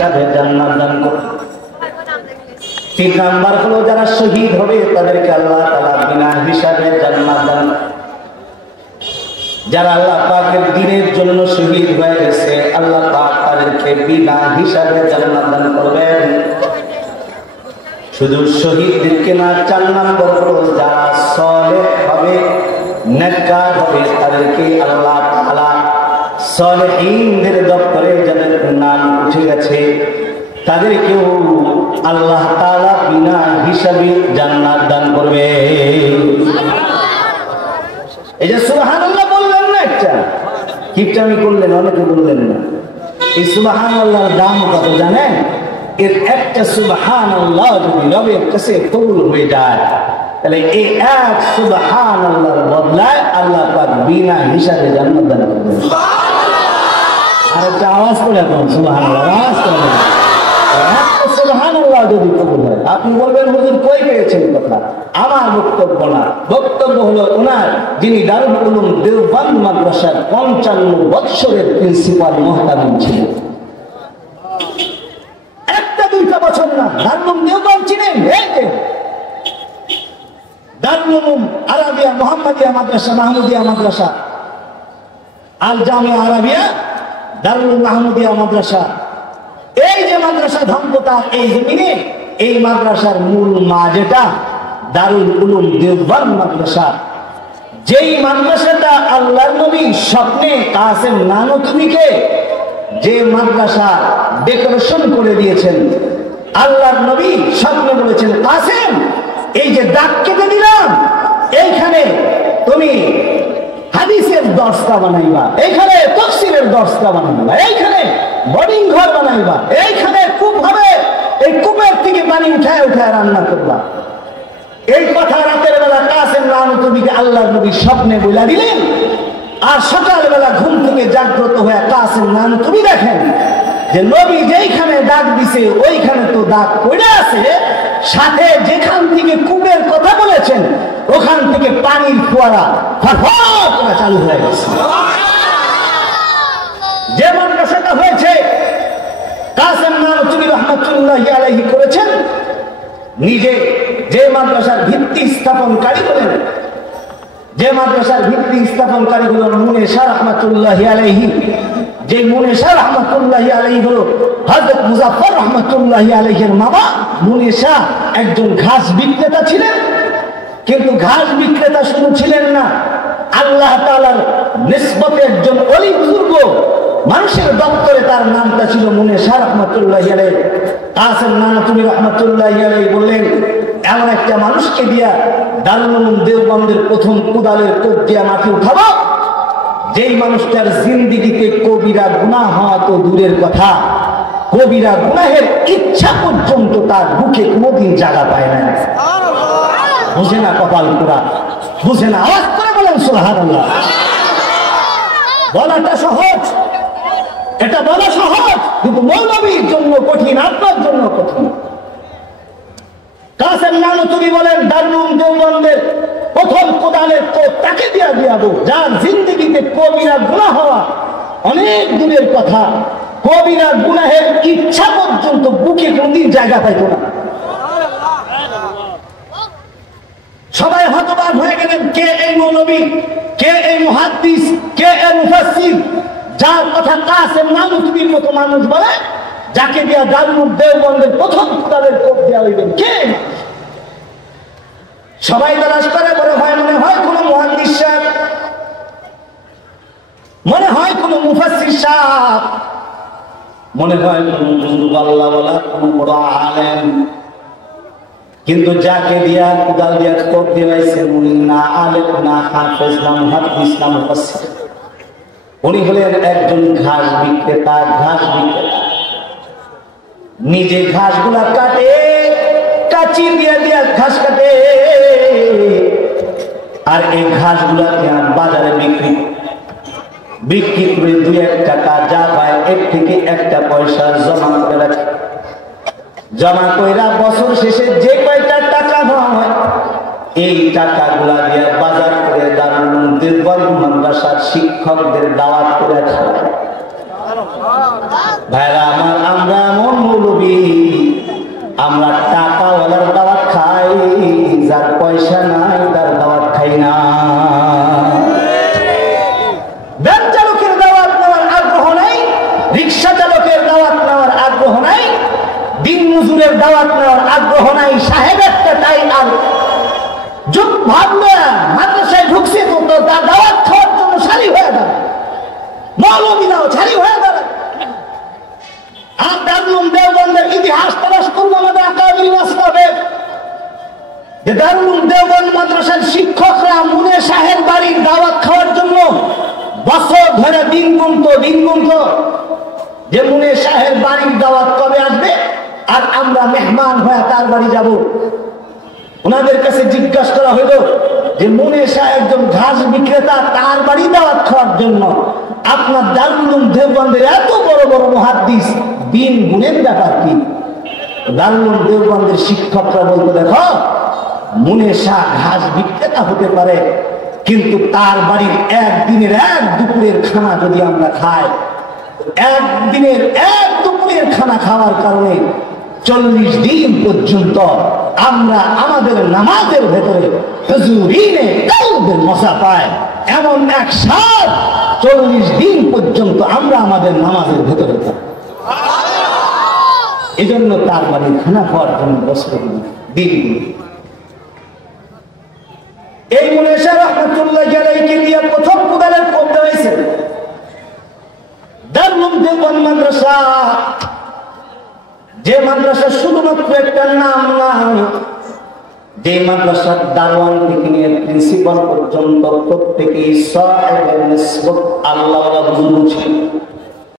হিসাবে জান্নাত দান করবে। 3 নাম্বার হলো যারা শহীদ হবে তাদেরকে আল্লাহ তাআলা বিনা হিসাবে জান্নাত দান করবে। যারা আল্লাহ পাকের দ্বীনের জন্য শহীদ হয়ে গেছে আল্লাহ পাক তাদেরকে বিনা হিসাবে জান্নাত দান করবেন। শুধু শহীদদেরকে না, 4 নম্বর হলো যারা সালেহ হবে, নেককার হবে তাদেরকে আল্লাহ তাআলা সালেহীনদের দপ্তরে যাদের নাম উঠে গেছে তাদেরকেও আল্লাহ তাআলা বিনা হিসাবে জান্নাত দান করবে। এই যে সুবহানাল্লাহ বললেন না, একটা কিপটামি করলেন, অনেকে বললেন না। এই সুবহানাল্লাহর দাম কত জানেন? এর একটা সুবহানাল্লাহ যদি রবের কাছে কবুল হয়ে যায় তাহলে এই এক সুবহানাল্লাহর বদলায় আল্লাহ পাক বিনা হিসাবে জান্নাত দান করবেন। আর একটা আওয়াজ করে এখন সুবহানাল্লাহ আওয়াজ করে সুবহানাল্লাহ যদি কবুল হয়। আপনি বলবেন হুজুর কই পেয়েছেন কথা? আমার বক্তব্য না, বক্তব্য হলো ওনার যিনি দারুল উলুম দেওবন্দ মাদ্রাসার 55 বৎসরের প্রিন্সিপাল মুহতামিম ছিলেন। একটা 2টা বছর না, দারুল উলুম দেওবন্দ ছিলেন। এই যে দারুল উলুম আরাবিয়া মুহাম্মাদিয়া মাদ্রাসা, মাহমুদিয়া মাদ্রাসা, আল জামিয়া আরাবিয়া, দারুল উলুম মাহমুদিয়া মাদ্রাসা, এই যে মাদ্রাসা ধম্পতা এই জমিনে, এই মাদ্রাসার মূল মা যেটা দারুল উলুম দেওবন্দ মাদ্রাসা, যেই মাদ্রাসাটা আল্লাহর নবী স্বপ্নে কাসেম নানতুমিকে যে মাদ্রাসা ডেকোরেশন করে দিয়েছেন, আল্লাহর নবী স্বপ্নে বলেছেন কাসেম এই যে দাগ কেটে দিলাম এইখানে তুমি হাদিসের দর্শটা বানাইবা, এইখানে তাফসীরের দর্শটা বানাইবা, এইখানে বোর্ডিং ঘর বানাইবা, এইখানে কূপ হবে, এই কূপের থেকে পানি উঠায় উঠায় রান্না করবা। এই কথা রাতের বেলা কাসেম নানতুমিকে আল্লাহর নবী স্বপ্নে বলে দিলেন। আর সকালবেলা ঘুম থেকে জাগ্রত হয়ে কাসেম নানতুমি দেখেন যে নবী যেইখানে দাগ দিছে ওইখানে তো দাগ পড়ে আছে, সাথে যেখান থেকে কূপের কথা বলেছেন ওখান থেকে পানির ফোয়ারা ফটফট করে চালু হয়ে গেছে। যে মাদ্রাসাটা হয়েছে কাসেম নানতুমি রাহমাতুল্লাহি আলাইহি করেছেন, নিজে যে মাদ্রাসার ভিত্তি স্থাপনকারী বলেন, যে মাদ্রাসার ভিত্তি স্থাপনকারী হলেন মুনে শাহ রহমাতুল্লাহি আলাইহি, যে মুনে শাহ রহমাতুল্লাহি আলাইহি হলো হযরত মুজাফফর রহমাতুল্লাহি আলাইহির মামা। মুনে শাহ একজন ঘাস বিক্রেতা ছিলেন, কিন্তু ঘাস বিক্রেতা শুধু ছিলেন না, আল্লাহ তাআলার নিসবতে একজন ওলি বুজুর্গ মানুষের দপ্তরে তার নামটা ছিল মুনে শাহ রহমাতুল্লাহি আলাইহি। কাসেম নানতুমি রাহমাতুল্লাহি আলাইহি বললেন এমন একটা মানুষকে দিয়া দারুল উলুম দেওবন্দের প্রথম কোদালের কোপ দিয়া মাটি উঠাবো যেই মানুষটার জিন্দিগিতে কবিরা গুনাহ হওয়া তো দূরের কথা, কবিরা গুনাহের ইচ্ছা পর্যন্ত তার বুকে কোনোদিন জায়গা পায় না। বুঝে না কপাল পোড়া, বুঝে না। আওয়াজ করে বলেন সুবহানাল্লাহ। বলাটা সহজ, এটা বলা সহজ, কিন্তু মৌলবীর জন্য কঠিন, আপনার জন্য কঠিন। কাসেম নানতুমি বলেন দারুল উলুম দেওবন্দের প্রথম কোদালের কোপ তাকে দিয়া দিয়াবো যার জিন্দিগিতে কবিরা গুনাহ হওয়া অনেক দূরের কথা, কবিরা গুনাহের ইচ্ছা পর্যন্ত বুকে কোনদিন জায়গা পাইত না। সবাই হতবাক হয়ে গেলেন, কে এই মৌলবী, কে এই মুহাদ্দিস, কে এই মুফাসসির যার কথা কাসেম নানতুমির মতো মানুষ বলে, যাকে দিয়া দারুল উলুম দেওবন্দের প্রথম কোদালের কোপ দেওয়া হইবেন, কে? সবাই তালাশ করে, মনে হয় কোন মুহাদ্দিস সাহেব, মনে হয় কোন মুফাসসির সাহেব, মনে হয় কোন বুজুর্গ আল্লাহওয়ালা, কোন বড় আলেম। কিন্তু যাকে দিয়া কোদাল দিয়া কোপ দিয়েছে উনি না আলেম, না হাফেজ, না মুহাদ্দিস, না মুফাসসির। উনি হলেন একজন ঘাস বিক্রেতা। ঘাস বিক্রেতা নিজে ঘাসগুলা কাটে, কাঁচি দিয়া দিয়া ঘাস কাটে, আর এই ঘাসগুলা বাজারে বিক্রি করে 2-1 টাকা যা পায় এর থেকে একটা পয়সা জমা করে রাখে। জমা কইরা বছর শেষে যে কয়টা টাকা হয় এই টাকাগুলা দিয়ে বাজার করে দারুল উলুম দেওবন্দ মাদ্রাসার শিক্ষকদের দাওয়াত করে খাওয়ায়। ভাইরা আমার, আমরা এমন হুজুরের দাওয়াত নেওয়ার আগ্রহ নাই, সাহেবেরটা তাই। আর যুগ ভাববে মাদ্রাসায় ঢুকছে তো তার দাওয়াত খাওয়ার জন্য সারি হয়ে দাঁড়ায়, মৌলবীরাও সারি হয়ে দাঁড়ায়। আর দারুল দেওবন্দের ইতিহাস তালাশ করবো আমাদের আকাবিল মাসলাবে, যে দারুল দেওবন্দ মাদ্রাসার শিক্ষকরা মুনে শাহের বাড়ির দাওয়াত খাওয়ার জন্য বছর ধরে দিন গুনতো যে মুনে শাহের বাড়ির দাওয়াত কবে আসবে আর আমরা মেহমান হয়ে তার বাড়ি যাব। ওনাদের কাছে জিজ্ঞাসা করা হইল যে মুনে শাহ একজন ঘাস বিক্রেতা, তার বাড়ি দাওয়াত খাওয়ার জন্য আপনার দারুল দেওবন্দের এত বড় বড় মুহাদ্দিস দিন গুণের ব্যাপার কি? দারুল দেওবন্দের শিক্ষকরা বলতে, দেখো মুনে শাহ ঘাস বিক্রেতা হতে পারে, কিন্তু তার বাড়ির একদিনের এক দুপুরের খানা যদি আমরা খাই, একদিনের এক দুপুরের খানা খাওয়ার কারণে 40 দিন পর্যন্ত আমরা আমাদের নামাজের ভেতরে হুজুরিনে কলবের মশা পাই। এমন এক সাথ 40 দিন পর্যন্ত আমরা আমাদের নামাজের ভেতরে থাকি। এই জন্য তার বাড়ির খানা খাওয়ার জন্য বছর দিন। এই মুনে শাহ রহমাতুল্লাহ আলাইহি দিয়ে প্রথম কোদালের কবজা হয়েছে দারুল দেওবন্দ মাদ্রাসা, যে মাদ্রাসা শুধুমাত্র একটা নাম না, যে মাদ্রাসার দারওয়ান থেকে নিয়ে প্রিন্সিপাল পর্যন্ত প্রত্যেকেই সাহেবের নিসবত আল্লাহওয়ালা হুজুর ছিল।